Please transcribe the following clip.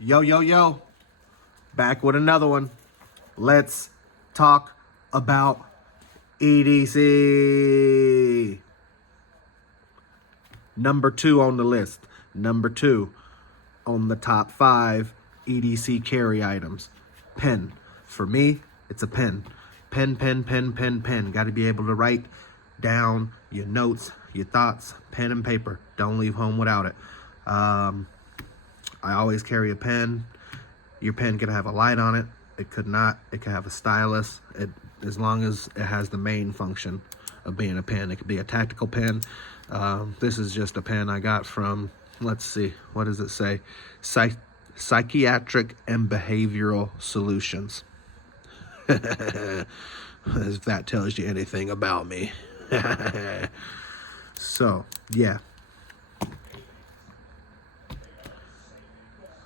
Yo, yo, yo. Back with another one. Let's talk about EDC. Number 2 on the list. Number 2 on the top 5 EDC carry items. Pen. For me, it's a pen. Pen. Got to be able to write down your notes, your thoughts, pen and paper. Don't leave home without it. I always carry a pen. Your pen could have a light on it. It could not. It could have a stylus. As long as it has the main function of being a pen. It could be a tactical pen. This is just a pen I got from, let's see, what does it say? Psychiatric and Behavioral Solutions. If that tells you anything about me. So, yeah.